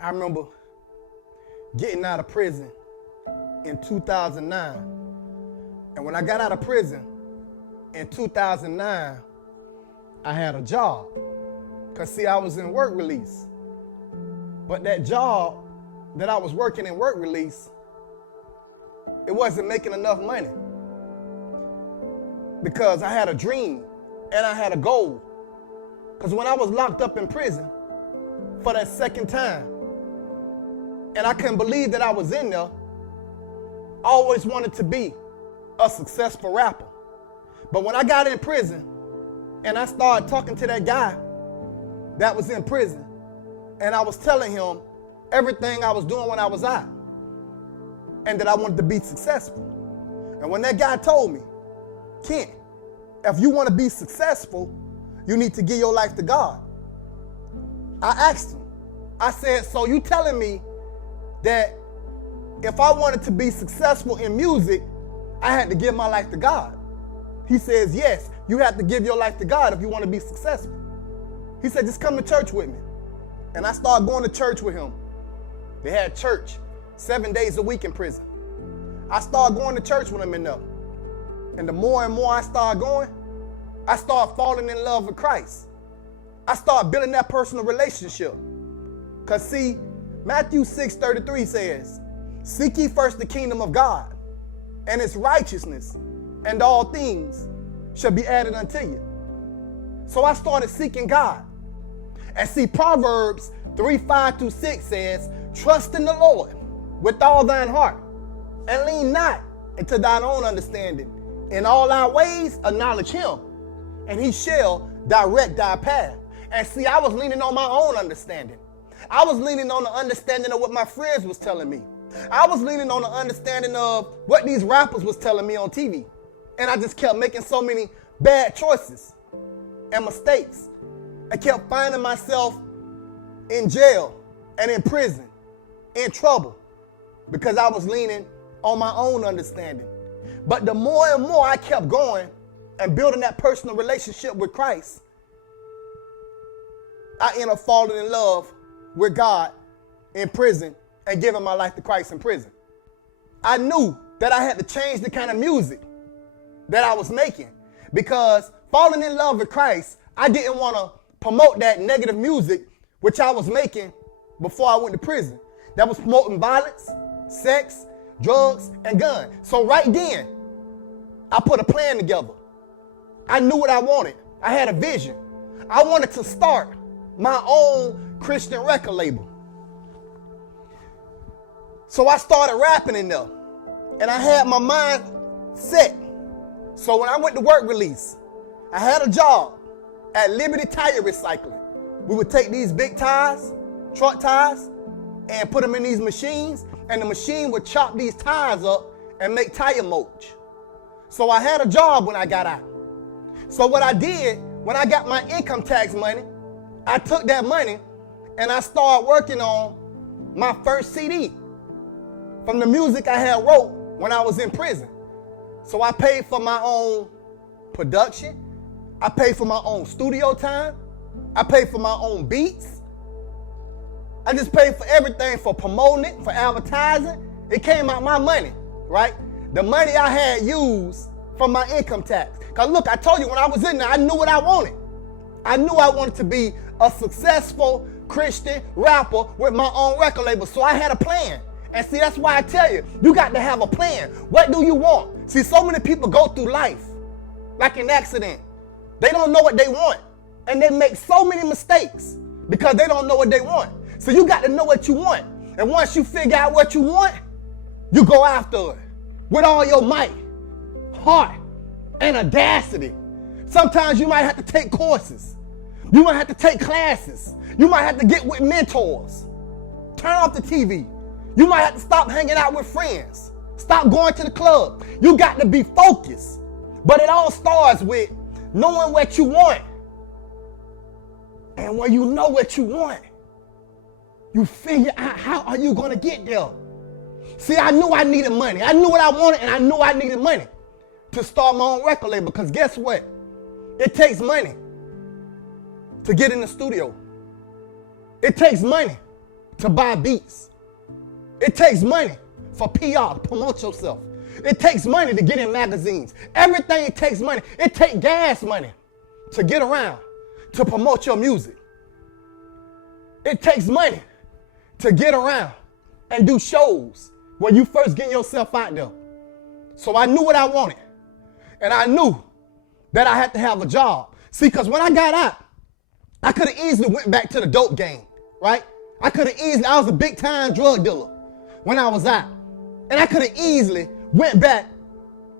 I remember getting out of prison in 2009. And when I got out of prison in 2009, I had a job. Because, see, I was in work release. But that job that I was working in work release, it wasn't making enough money. Because I had a dream and I had a goal. Because when I was locked up in prison for that second time, and I couldn't believe that I was in there, I always wanted to be a successful rapper. But when I got in prison and I started talking to that guy that was in prison, and I was telling him everything I was doing when I was out, and that I wanted to be successful. And when that guy told me, Kent, if you want to be successful, you need to give your life to God. I asked him, I said, so you telling me that if I wanted to be successful in music, I had to give my life to God? He says, yes, you have to give your life to God if you want to be successful. He said, just come to church with me. And I started going to church with him. They had church 7 days a week in prison. I started going to church with him in there. And the more and more I started going, I started falling in love with Christ. I started building that personal relationship. Because see, Matthew 6:33 says, seek ye first the kingdom of God and its righteousness, and all things shall be added unto you. So I started seeking God. And see, Proverbs 3:5-6 says, trust in the Lord with all thine heart, and lean not into thine own understanding. In all thy ways acknowledge him, and he shall direct thy path. And see, I was leaning on my own understanding. I was leaning on the understanding of what my friends was telling me. I was leaning on the understanding of what these rappers was telling me on TV. And I just kept making so many bad choices and mistakes. I kept finding myself in jail and in prison, in trouble, because I was leaning on my own understanding. But the more and more I kept going and building that personal relationship with Christ, I ended up falling in love with God in prison and giving my life to Christ in prison. I knew that I had to change the kind of music that I was making, because falling in love with Christ, I didn't want to promote that negative music which I was making before I went to prison. That was promoting violence, sex, drugs, and guns. So right then, I put a plan together. I knew what I wanted. I had a vision. I wanted to start my own Christian record label. So I started rapping in there, and I had my mind set. So when I went to work release, I had a job at Liberty Tire Recycling. We would take these big tires, truck tires, and put them in these machines, and the machine would chop these tires up and make tire mulch. So I had a job when I got out. So what I did, when I got my income tax money, I took that money and I started working on my first CD from the music I had wrote when I was in prison. So I paid for my own production. I paid for my own studio time. I paid for my own beats. I just paid for everything, for promoting it, for advertising. It came out my money, right? The money I had used from my income tax. Because look, I told you when I was in there, I knew what I wanted. I knew I wanted to be a successful Christian rapper with my own record label. So I had a plan. And see, that's why I tell you, you got to have a plan. What do you want? See, so many people go through life like an accident. They don't know what they want. And they make so many mistakes because they don't know what they want. So you got to know what you want. And once you figure out what you want, you go after it with all your might, heart, and audacity. Sometimes you might have to take courses. You might have to take classes. You might have to get with mentors. Turn off the TV. You might have to stop hanging out with friends. Stop going to the club. You got to be focused. But it all starts with knowing what you want. And when you know what you want, you figure out how are you going to get there. See, I knew I needed money. I knew what I wanted, and I knew I needed money to start my own record label. Because guess what? It takes money to get in the studio. It takes money to buy beats. It takes money for PR to promote yourself. It takes money to get in magazines. Everything takes money. It takes gas money to get around, to promote your music. It takes money to get around and do shows when you first get yourself out there. So I knew what I wanted. And I knew that I had to have a job. See, because when I got out, I could have easily went back to the dope game, right? I was a big time drug dealer when I was out. And I could have easily went back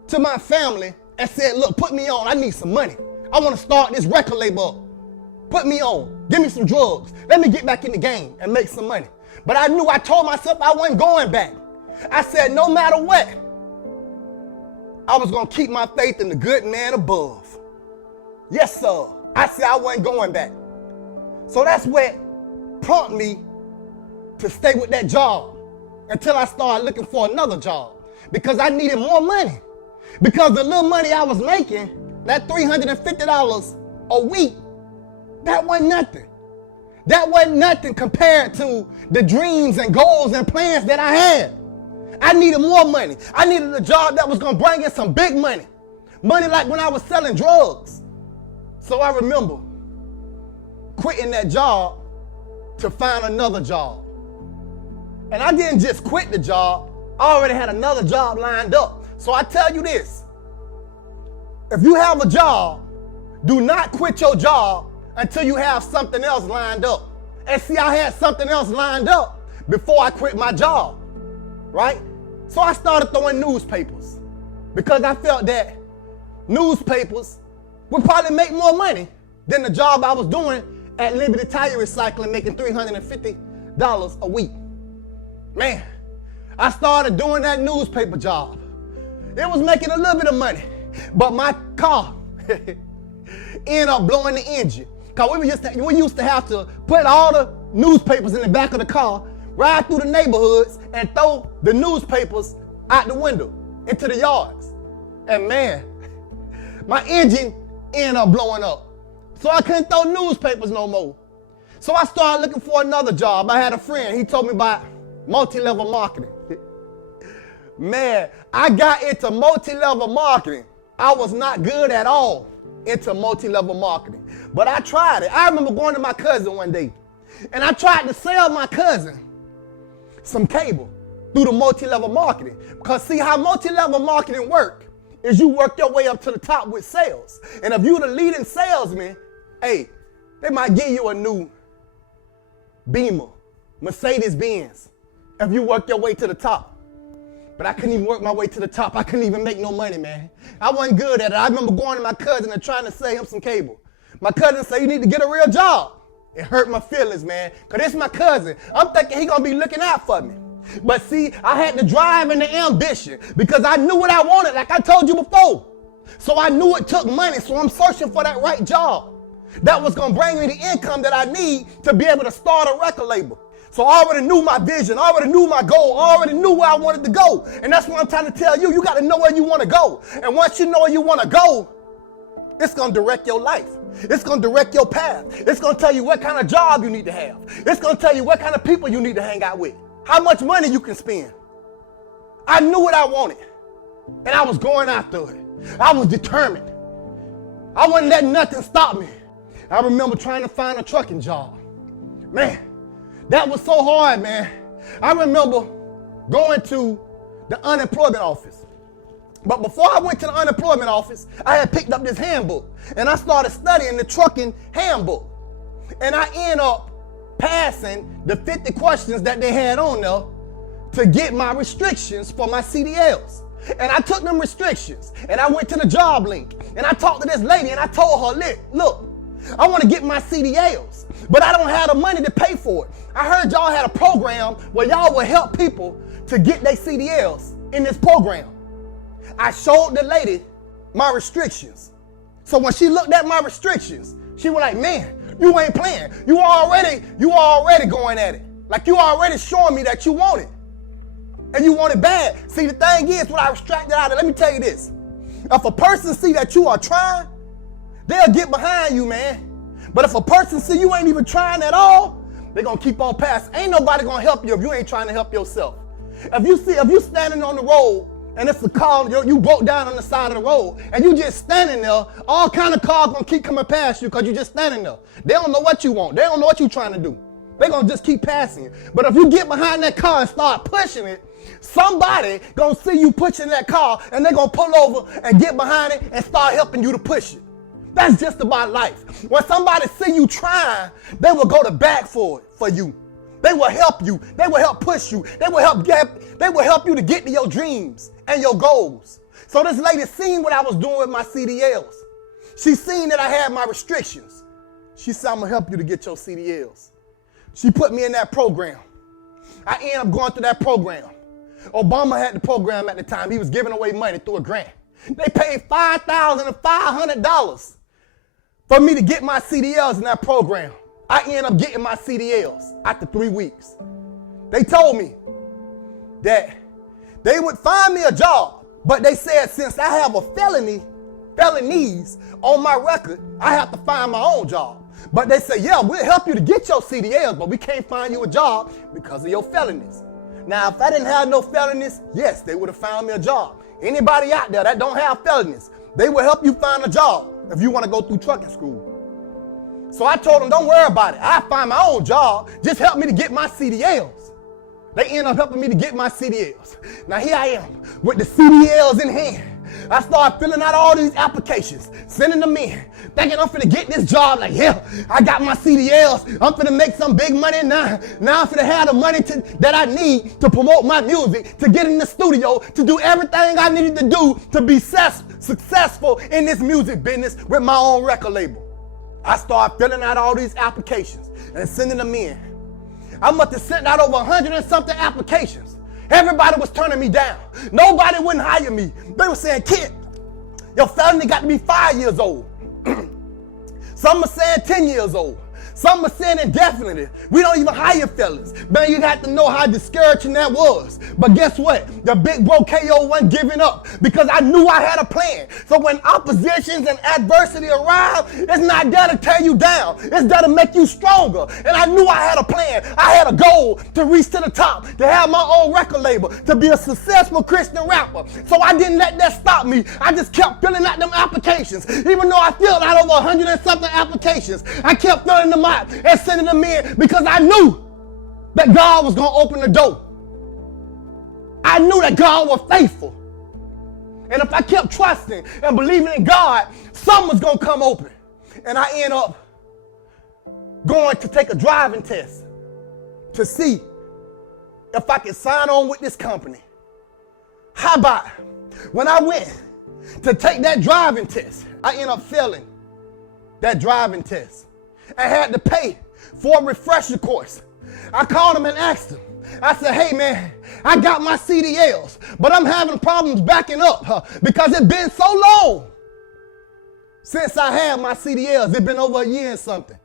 to my family and said, look, put me on. I need some money. I want to start this record label up. Put me on. Give me some drugs. Let me get back in the game and make some money. But I told myself I wasn't going back. I said, no matter what, I was going to keep my faith in the good man above. Yes, sir. I said I wasn't going back. So that's what prompted me to stay with that job until I started looking for another job because I needed more money. Because the little money I was making, that $350 a week, that wasn't nothing. That wasn't nothing compared to the dreams and goals and plans that I had. I needed more money. I needed a job that was going to bring in some big money. Money like when I was selling drugs. So I remember quitting that job to find another job. And I didn't just quit the job. I already had another job lined up. So I tell you this. If you have a job, do not quit your job until you have something else lined up. And see, I had something else lined up before I quit my job, right? So I started throwing newspapers because I felt that newspapers would probably make more money than the job I was doing at Limited Tire Recycling, making $350 a week. Man, I started doing that newspaper job. It was making a little bit of money, but my car ended up blowing the engine. Because we used to have to put all the newspapers in the back of the car, ride through the neighborhoods, and throw the newspapers out the window into the yards. And man, my engine ended up blowing up. So I couldn't throw newspapers no more. So I started looking for another job. I had a friend, he told me about multi-level marketing. Man, I got into multi-level marketing. I was not good at all into multi-level marketing. But I tried it. I remember going to my cousin one day, and I tried to sell my cousin some cable through the multi-level marketing. Because see how multi-level marketing work is you work your way up to the top with sales. And if you're the leading salesman, hey, they might give you a new Beamer, Mercedes-Benz, if you work your way to the top. But I couldn't even work my way to the top. I couldn't even make no money, man. I wasn't good at it. I remember going to my cousin and trying to sell him some cable. My cousin said, you need to get a real job. It hurt my feelings, man, because it's my cousin. I'm thinking he going to be looking out for me. But see, I had the drive and the ambition because I knew what I wanted, like I told you before. So I knew it took money, so I'm searching for that right job that was going to bring me the income that I need to be able to start a record label. So I already knew my vision. I already knew my goal. I already knew where I wanted to go. And that's what I'm trying to tell you. You got to know where you want to go. And once you know where you want to go, it's going to direct your life. It's going to direct your path. It's going to tell you what kind of job you need to have. It's going to tell you what kind of people you need to hang out with. How much money you can spend. I knew what I wanted. And I was going after it. I was determined. I wasn't letting nothing stop me. I remember trying to find a trucking job. Man, that was so hard, man. I remember going to the unemployment office. But before I went to the unemployment office, I had picked up this handbook. And I started studying the trucking handbook. And I ended up passing the 50 questions that they had on there to get my restrictions for my CDLs. And I took them restrictions. And I went to the job link. And I talked to this lady and I told her, look, I want to get my CDLs, but I don't have the money to pay for it. I heard y'all had a program where y'all would help people to get their CDLs in this program. I showed the lady my restrictions. So when she looked at my restrictions, she was like, man, you ain't playing. You already going at it. Like you already showing me that you want it. And you want it bad. See, the thing is, what I extracted out of it, let me tell you this. If a person see that you are trying, they'll get behind you, man. But if a person see you ain't even trying at all, They're going to keep on passing. Ain't nobody going to help you if you ain't trying to help yourself. If you standing on the road and it's a car, you broke down on the side of the road and you just standing there, all kind of cars going to keep coming past you because you just standing there. They don't know what you want. They don't know what you're trying to do. They're going to just keep passing you. But if you get behind that car and start pushing it, somebody going to see you pushing that car and they're going to pull over and get behind it and start helping you to push it. That's just about life. When somebody see you trying, they will go to bat for you. They will help you. They will help push you. They will help you to get to your dreams and your goals. So this lady seen what I was doing with my CDLs. She seen that I had my restrictions. She said, I'm going to help you to get your CDLs. She put me in that program. I ended up going through that program. Obama had the program at the time. He was giving away money through a grant. They paid $5,500 for me to get my CDLs in that program. I ended up getting my CDLs after 3 weeks. They told me that they would find me a job, but they said since I have a felonies on my record, I have to find my own job. But they said, yeah, we'll help you to get your CDLs, but we can't find you a job because of your felonies. Now, if I didn't have no felonies, yes, they would have found me a job. Anybody out there that don't have felonies, they will help you find a job if you want to go through trucking school. So I told them, don't worry about it. I'll find my own job. Just help me to get my CDLs. They ended up helping me to get my CDLs. Now here I am with the CDLs in hand. I started filling out all these applications, sending them in, thinking I'm finna get this job. Like, yeah, I got my CDLs. I'm finna make some big money now. Now I'm finna have the money that I need to promote my music, to get in the studio, to do everything I needed to do to be successful in this music business with my own record label. I started filling out all these applications and sending them in. I must have sent out over 100 and something applications. Everybody was turning me down. Nobody wouldn't hire me. They were saying, kid, your felony got to be 5 years old. Some are saying 10 years old. Some are saying indefinitely. We don't even hire felons. Man, you got to know how discouraging that was. But guess what? The big bro KO wasn't giving up because I knew I had a plan. So when oppositions and adversity arrive, it's not there to tear you down. It's there to make you stronger. And I knew I had a plan. I had a goal to reach to the top, to have my own record label, to be a successful Christian rapper. So I didn't let that stop me. I just kept filling out them applications. Even though I filled out over 100 and something applications, I kept filling them out and sending them in because I knew that God was going to open the door. I knew that God was faithful. And if I kept trusting and believing in God, something was going to come open. And I ended up going to take a driving test to see if I could sign on with this company. How about when I went to take that driving test, I ended up failing that driving test. I had to pay for a refresher course. I called him and asked him. I said, hey man, I got my CDLs, but I'm having problems backing up because it's been so long since I had my CDLs. It's been over a year and something.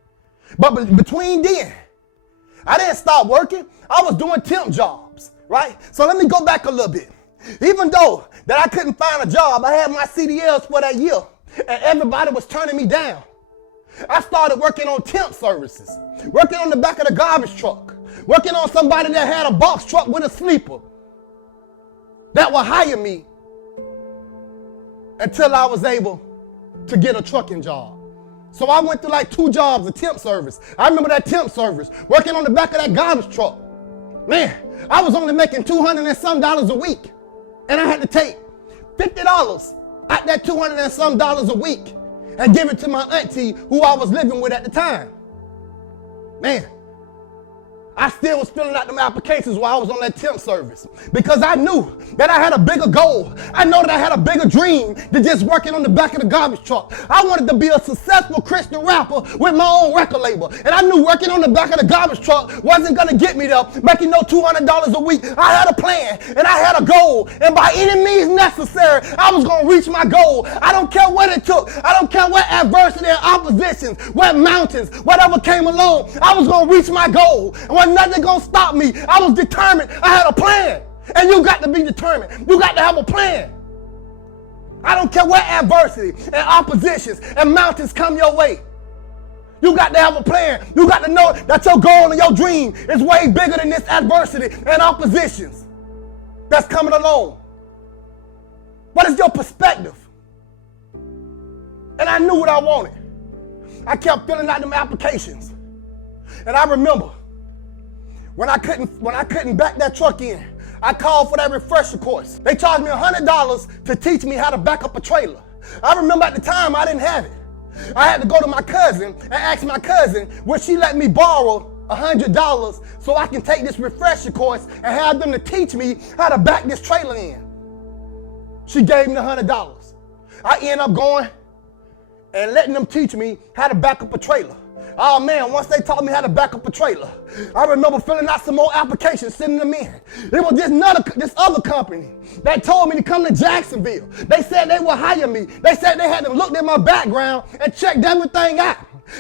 But between then, I didn't stop working. I was doing temp jobs, right? So let me go back a little bit. Even though that I couldn't find a job, I had my CDLs for that year, and everybody was turning me down. I started working on temp services, working on the back of the garbage truck, working on somebody that had a box truck with a sleeper that would hire me until I was able to get a trucking job. So I went through like 2 jobs of temp service. I remember that temp service, working on the back of that garbage truck. Man, I was only making $200 and some a week. And I had to take $50 out that $200 and some a week and give it to my auntie who I was living with at the time. Man, I still was filling out them applications while I was on that temp service because I knew that I had a bigger goal. I know that I had a bigger dream than just working on the back of the garbage truck. I wanted to be a successful Christian rapper with my own record label. And I knew working on the back of the garbage truck wasn't going to get me there, making no $200 a week. I had a plan and I had a goal. And by any means necessary, I was going to reach my goal. I don't care what it took. I don't care what adversity and oppositions, what mountains, whatever came along. I was going to reach my goal. And nothing gonna stop me. I was determined. I had a plan. And you got to be determined. You got to have a plan. I don't care what adversity and oppositions and mountains come your way. You got to have a plan. You got to know that your goal and your dream is way bigger than this adversity and oppositions that's coming along. What is your perspective? And I knew what I wanted. I kept filling out them applications. And I remember when I couldn't back that truck in, I called for that refresher course. They charged me $100 to teach me how to back up a trailer. I remember at the time I didn't have it. I had to go to my cousin and ask my cousin, would she let me borrow $100 so I can take this refresher course and have them to teach me how to back this trailer in. She gave me the $100. I ended up going and letting them teach me how to back up a trailer. Oh man, once they taught me how to back up a trailer, I remember filling out some more applications, sending them in. It was this other company that told me to come to Jacksonville. They said they would hire me. They said they had to look at my background and checked everything out.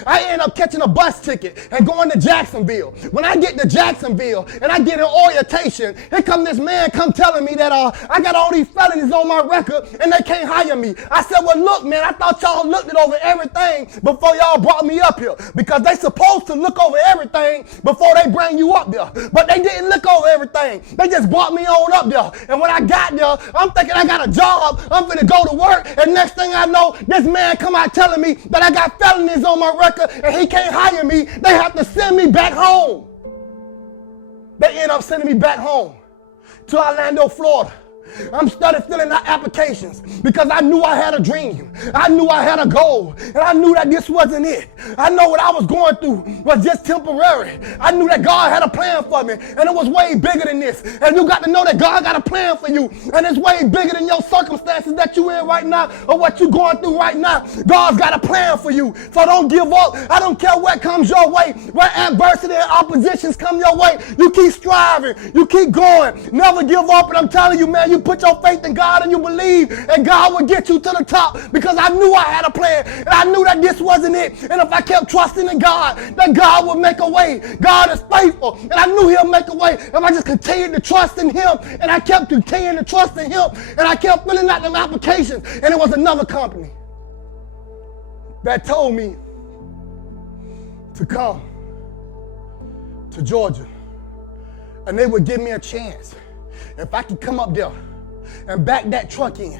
I ended up catching a bus ticket and going to Jacksonville. When I get to Jacksonville and I get an orientation, here come this man telling me that I got all these felonies on my record and they can't hire me. I said, well, look, man, I thought y'all looked it over everything before y'all brought me up here, because they supposed to look over everything before they bring you up there. But they didn't look over everything. They just brought me on up there. And when I got there, I'm thinking I got a job. I'm finna go to work. And next thing I know, this man come out telling me that I got felonies on my record and he can't hire me. They have to send me back home. They end up sending me back home to Orlando, Florida. I'm started filling out applications because I knew I had a dream. I knew I had a goal. And I knew that this wasn't it. I know what I was going through was just temporary. I knew that God had a plan for me. And it was way bigger than this. And you got to know that God got a plan for you. And it's way bigger than your circumstances that you're in right now or what you're going through right now. God's got a plan for you. So don't give up. I don't care what comes your way. What adversity and oppositions come your way. You keep striving. You keep going. Never give up. And I'm telling you, man, you put your faith in God and you believe, and God will get you to the top, because I knew I had a plan and I knew that this wasn't it. And if I kept trusting in God, then God would make a way. God is faithful, and I knew he'll make a way if I just continued to trust in him. And I kept continuing to trust in him, and I kept filling out them applications. And it was another company that told me to come to Georgia, and they would give me a chance if I could come up there and back that truck in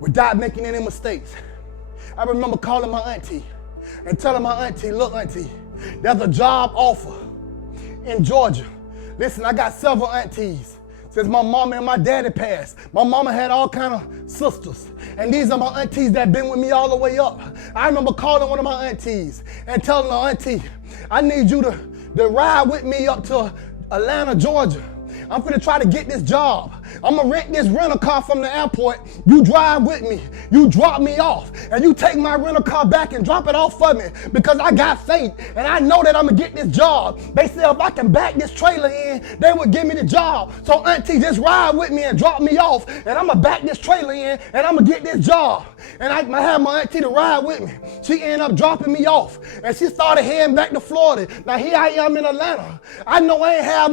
without making any mistakes. I remember calling my auntie and telling my auntie, look, auntie, there's a job offer in Georgia. Listen, I got several aunties. Since my mama and my daddy passed, my mama had all kind of sisters. And these are my aunties that been with me all the way up. I remember calling one of my aunties and telling her, auntie, I need you to ride with me up to Atlanta, Georgia. I'm finna try to get this job. I'm gonna rent this rental car from the airport. You drive with me. You drop me off. And you take my rental car back and drop it off for me, because I got faith and I know that I'm gonna get this job. They said if I can back this trailer in, they would give me the job. So auntie, just ride with me and drop me off, and I'm gonna back this trailer in and I'm gonna get this job. And I had my auntie to ride with me. She ended up dropping me off and she started heading back to Florida. Now here I am in Atlanta. I know I ain't have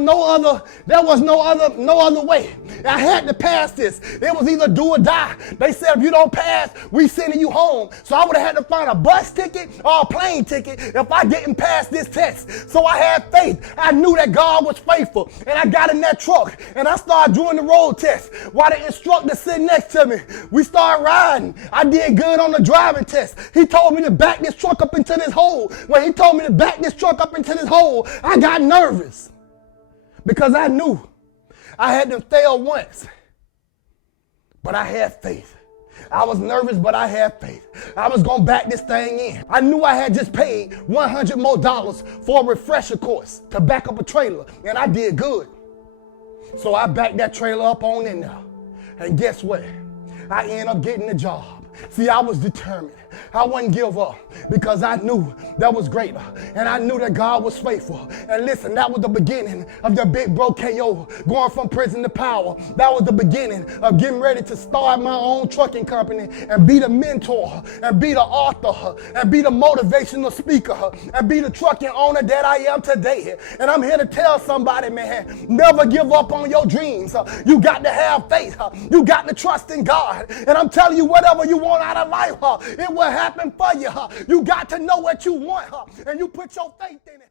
there was no other way. I had to pass this. It was either do or die. They said if you don't pass, we sending you home. So I would have had to find a bus ticket or a plane ticket if I didn't pass this test. So I had faith. I knew that God was faithful. And I got in that truck and I started doing the road test while the instructor sitting next to me. We started riding. I did good on the driving test. He told me to back this truck up into this hole. When he told me to back this truck up into this hole, I got nervous because I knew I had them fail once, but I had faith. I was nervous, but I had faith. I was going to back this thing in. I knew I had just paid $100 more for a refresher course to back up a trailer, and I did good. So I backed that trailer up on in there. And guess what? I ended up getting the job. See, I was determined. I wouldn't give up because I knew that was greater. And I knew that God was faithful. And listen, that was the beginning of the big bro KO, going from prison to power. That was the beginning of getting ready to start my own trucking company and be the mentor and be the author and be the motivational speaker and be the trucking owner that I am today. And I'm here to tell somebody, man, never give up on your dreams. You got to have faith. You got to trust in God. And I'm telling you, whatever you want out of life, it will happen for you. You got to know what you want, and you put your faith in it.